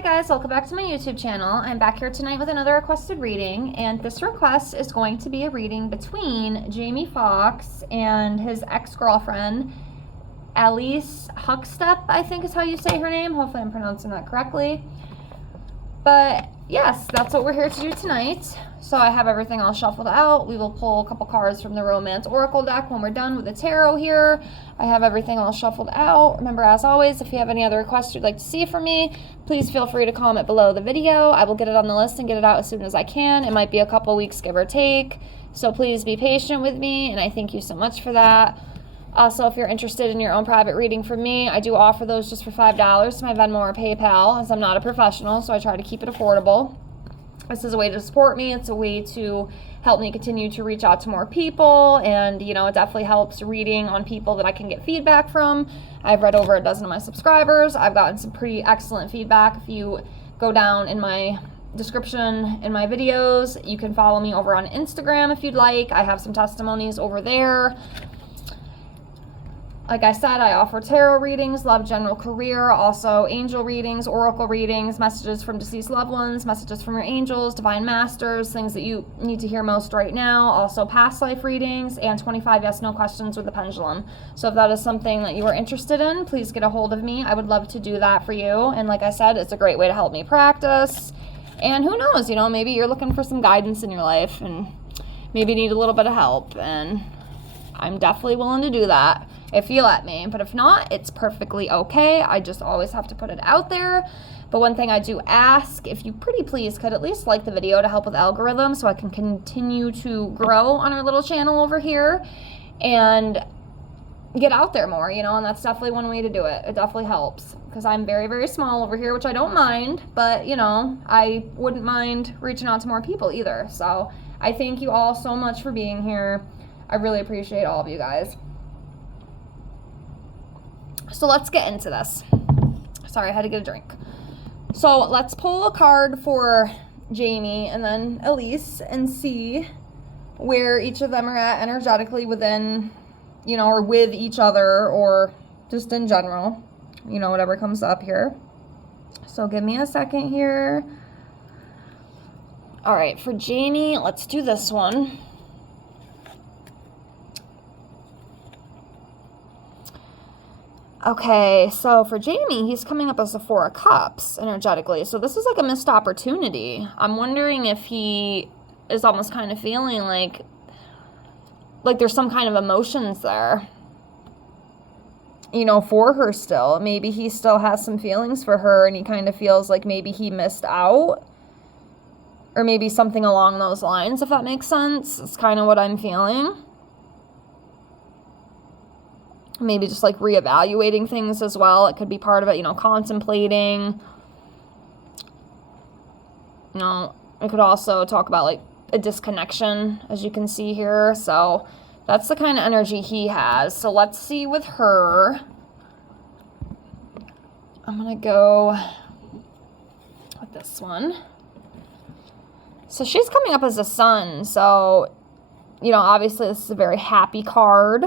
Hi guys, welcome back to my YouTube channel. I'm back here tonight with another requested reading, and this request is going to be a reading between Jamie Foxx and his ex-girlfriend, Alyce Huckstepp, I think is how you say her name. Hopefully I'm pronouncing that correctly. But yes, that's what we're here to do tonight. So I have everything all shuffled out. We will pull a couple cards from the Romance Oracle deck when we're done with the tarot here. I have everything all shuffled out. Remember, as always, if you have any other requests you'd like to see from me, please feel free to comment below the video. I will get it on the list and get it out as soon as I can. It might be a couple weeks, give or take. So please be patient with me, and I thank you so much for that. Also, if you're interested in your own private reading from me, I do offer those just for $5 to my Venmo or PayPal, as I'm not a professional, so I try to keep it affordable. This is a way to support me. It's a way to help me continue to reach out to more people, and you know, it definitely helps reading on people that I can get feedback from. I've read over a dozen of my subscribers. I've gotten some pretty excellent feedback. If you go down in my description in my videos, you can follow me over on Instagram if you'd like. I have some testimonies over there. Like I said, I offer tarot readings, love, general, career, also angel readings, oracle readings, messages from deceased loved ones, messages from your angels, divine masters, things that you need to hear most right now, also past life readings, and 25 yes/no questions with the pendulum. So if that is something that you are interested in, please get a hold of me. I would love to do that for you. And like I said, it's a great way to help me practice. And who knows, you know, maybe you're looking for some guidance in your life and maybe need a little bit of help. And I'm definitely willing to do that if you let me, but if not, it's perfectly okay. I just always have to put it out there. But one thing I do ask, if you pretty please could at least like the video to help with algorithm so I can continue to grow on our little channel over here and get out there more, you know, and that's definitely one way to do it. It definitely helps because I'm very, very small over here, which I don't mind, but you know, I wouldn't mind reaching out to more people either. So I thank you all so much for being here. I really appreciate all of you guys. So let's get into this. Sorry, I had to get a drink. So let's pull a card for Jamie and then Alyce and see where each of them are at energetically within, you know, or with each other or just in general, you know, whatever comes up here. So give me a second here. All right, for Jamie, let's do this one. Okay, so for Jamie, he's coming up as the Four of Cups energetically. So this is like a missed opportunity. I'm wondering if he is almost kind of feeling like there's some kind of emotions there, you know, for her still. Maybe he still has some feelings for her and he kind of feels like maybe he missed out. Or maybe something along those lines, if that makes sense. It's kind of what I'm feeling. Maybe just like reevaluating things as well. It could be part of it, you know, contemplating. You know, it could also talk about like a disconnection, as you can see here. So that's the kind of energy he has. So let's see with her. I'm going to go with this one. So she's coming up as a Sun. So, you know, obviously this is a very happy card.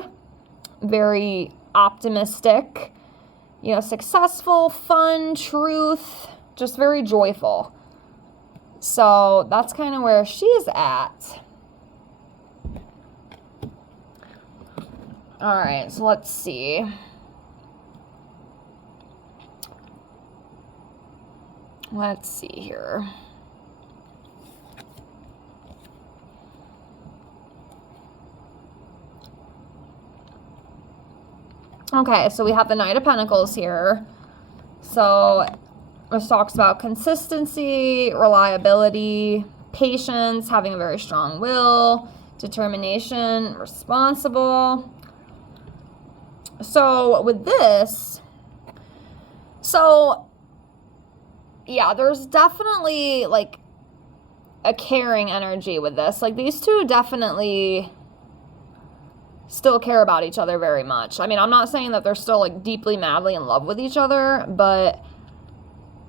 Very optimistic, you know, successful, fun, truth, just very joyful. So that's kind of where she's at. All right, so let's see. Let's see here. Okay, so we have the Knight of Pentacles here. So this talks about consistency, reliability, patience, having a very strong will, determination, responsible. So with this, so yeah, there's definitely like a caring energy with this. Like these two definitely still care about each other very much. I mean, I'm not saying that they're still like deeply, madly in love with each other, but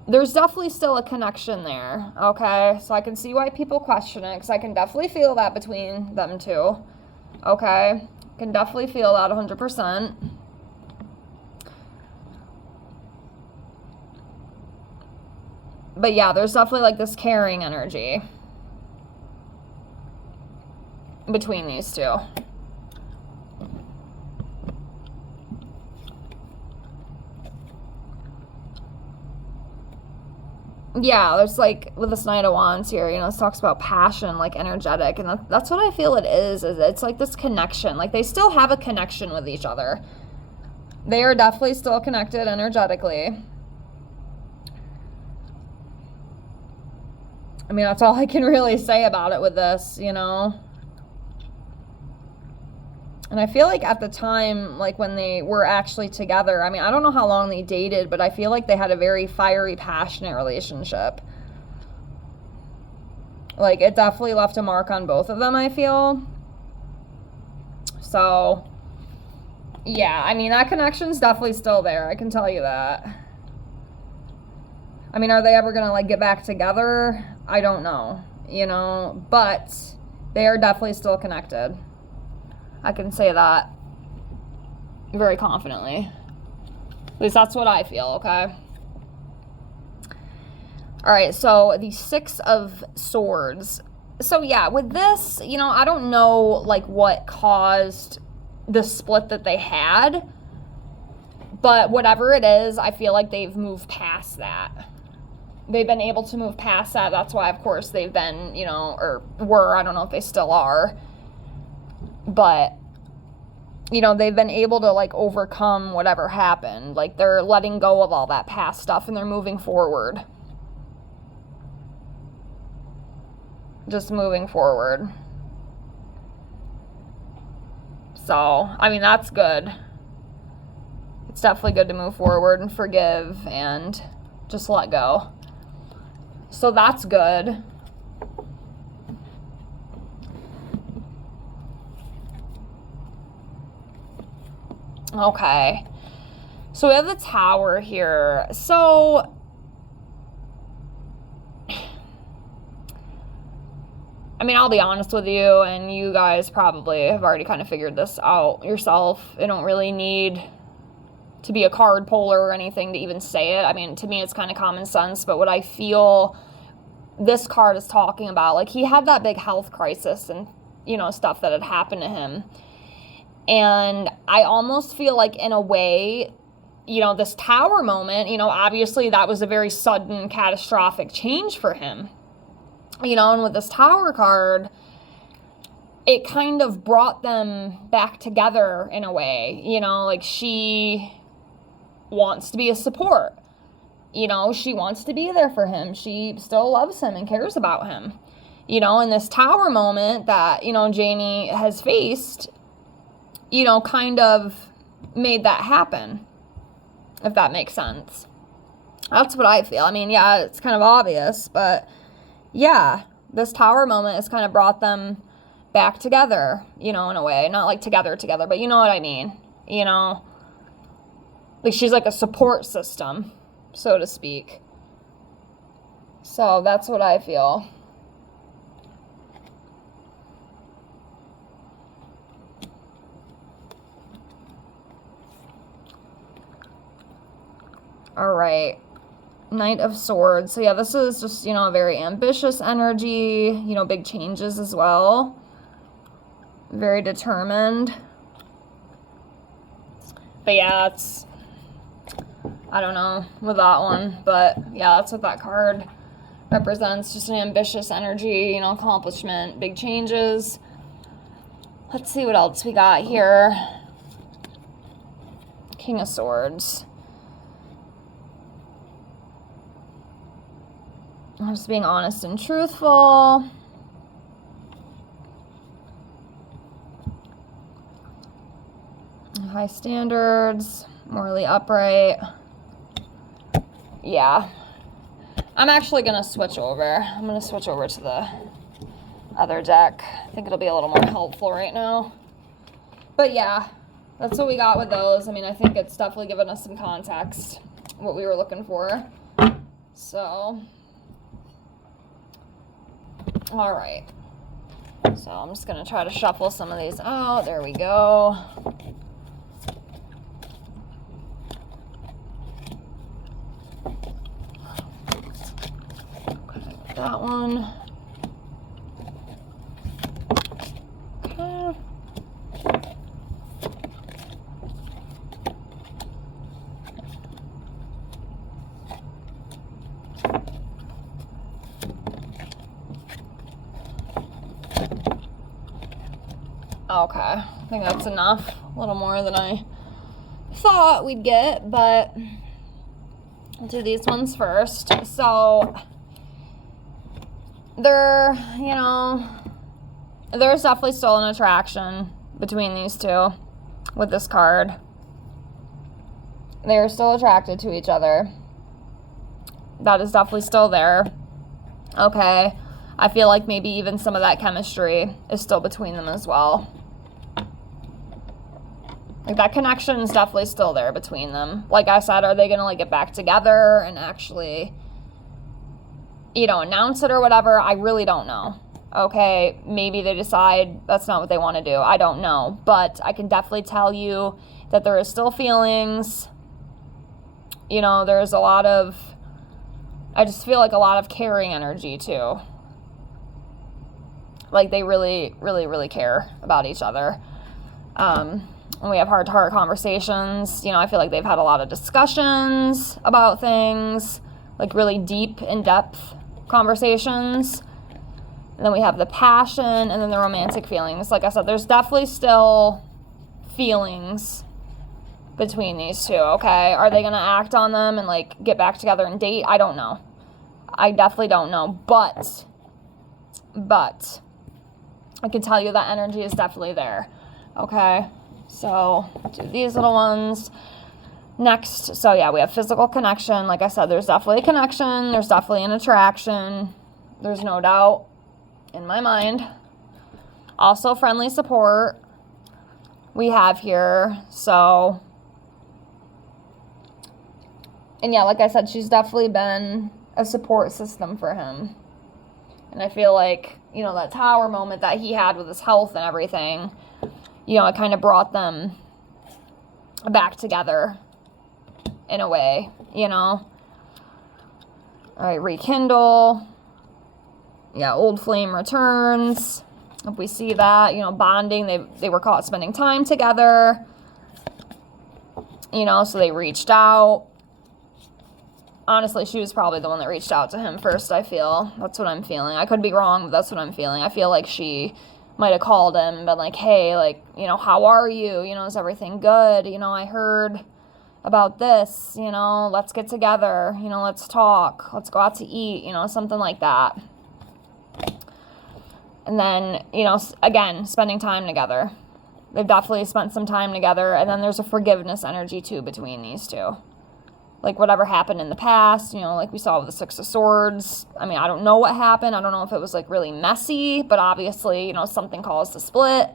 there's definitely still a connection there, okay? So I can see why people question it, because I can definitely feel that between them two, okay? Can definitely feel that 100%. But yeah, there's definitely like this caring energy between these two. Yeah, there's like, with this Knight of Wands here, you know, this talks about passion, like energetic, and that's what I feel it is it's like this connection. Like, they still have a connection with each other. They are definitely still connected energetically. I mean, that's all I can really say about it with this, you know. And I feel like at the time, like when they were actually together, I mean, I don't know how long they dated, but I feel like they had a very fiery, passionate relationship. Like, it definitely left a mark on both of them, I feel. So, yeah, I mean, that connection's definitely still there. I can tell you that. I mean, are they ever going to, like, get back together? I don't know, you know, but they are definitely still connected. I can say that very confidently. At least that's what I feel, okay? All right, so the Six of Swords. So yeah, with this, you know, I don't know, like, what caused the split that they had. But whatever it is, I feel like they've moved past that. They've been able to move past that. That's why, of course, they've been, you know, or were, I don't know if they still are. But, you know, they've been able to, like, overcome whatever happened. Like, they're letting go of all that past stuff and they're moving forward. Just moving forward. So, I mean, that's good. It's definitely good to move forward and forgive and just let go. So that's good. Okay. So we have the Tower here. So I mean, I'll be honest with you, and you guys probably have already kind of figured this out yourself. It don't really need to be a card puller or anything to even say it. I mean, to me, it's kind of common sense, but what I feel this card is talking about, like, he had that big health crisis and, you know, stuff that had happened to him. And I almost feel like, in a way, you know, this Tower moment, you know, obviously that was a very sudden, catastrophic change for him. You know, and with this Tower card, it kind of brought them back together in a way. You know, like, she wants to be a support. You know, she wants to be there for him. She still loves him and cares about him. You know, and this Tower moment that, you know, Jamie has faced, you know, kind of made that happen, if that makes sense. That's what I feel. I mean, yeah, it's kind of obvious, but yeah, this Tower moment has kind of brought them back together, you know, in a way. Not like together, but you know what I mean. You know, like, she's like a support system, so to speak. So that's what I feel. All right. Knight of Swords. So yeah, this is just, you know, a very ambitious energy, you know, big changes as well. Very determined. But yeah, it's, I don't know with that one, but yeah, that's what that card represents. Just an ambitious energy, you know, accomplishment, big changes. Let's see what else we got here. King of Swords. I'm just being honest and truthful. High standards, morally upright. Yeah. I'm actually going to switch over. I'm going to switch over to the other deck. I think it'll be a little more helpful right now. But yeah, that's what we got with those. I mean, I think it's definitely given us some context, what we were looking for. So, all right. So I'm just going to try to shuffle some of these out. There we go. that one. Okay. Okay, I think that's enough. A little more than I thought we'd get, but I'll do these ones first. So there's definitely still an attraction between these two with this card. They're still attracted to each other. That is definitely still there. Okay. I feel like maybe even some of that chemistry is still between them as well. Like, that connection is definitely still there between them. Like I said, are they going to, like, get back together and actually, announce it or whatever? I really don't know. Okay, maybe they decide that's not what they want to do. I don't know. But I can definitely tell you that there is still feelings. There's a lot of, I just feel like a lot of caring energy, too. Like, they really, really, really care about each other. And we have heart-to-heart conversations. I feel like they've had a lot of discussions about things, like really deep, in-depth conversations. And then we have the passion and then the romantic feelings. Like I said, there's definitely still feelings between these two, okay? Are they going to act on them and, like, get back together and date? I don't know. I definitely don't know. But I can tell you that energy is definitely there, okay? So, do these little ones. Next, so yeah, we have physical connection. Like I said, there's definitely a connection. There's definitely an attraction. There's no doubt in my mind. Also, friendly support we have here. So, and yeah, like I said, she's definitely been a support system for him. And I feel like, that tower moment that he had with his health and everything, it kind of brought them back together in a way, All right, rekindle. Yeah, old flame returns. If we see that, bonding, they were caught spending time together, so they reached out. Honestly, she was probably the one that reached out to him first, I feel. That's what I'm feeling. I could be wrong, but that's what I'm feeling. I feel like she might have called him and been like, hey, like, how are you? Is everything good? I heard about this, let's get together, let's talk, let's go out to eat, something like that. And then, again, spending time together. They've definitely spent some time together. And then there's a forgiveness energy, too, between these two. Like, whatever happened in the past, like we saw with the Six of Swords. I mean, I don't know what happened. I don't know if it was, like, really messy. But obviously, something caused the split.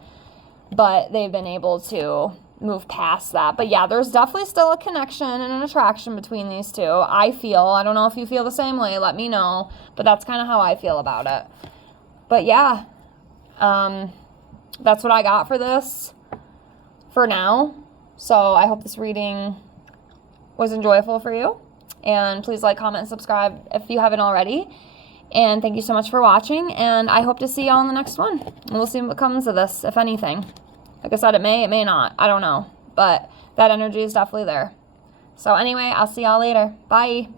But they've been able to move past that. But, yeah, there's definitely still a connection and an attraction between these two. I don't know if you feel the same way. Let me know. But that's kind of how I feel about it. But, yeah, that's what I got for this for now. So I hope this reading was enjoyable for you. And please like, comment, and subscribe if you haven't already. And thank you so much for watching. And I hope to see y'all in the next one. And we'll see what comes of this, if anything. Like I said, it may not. I don't know. But that energy is definitely there. So anyway, I'll see y'all later. Bye.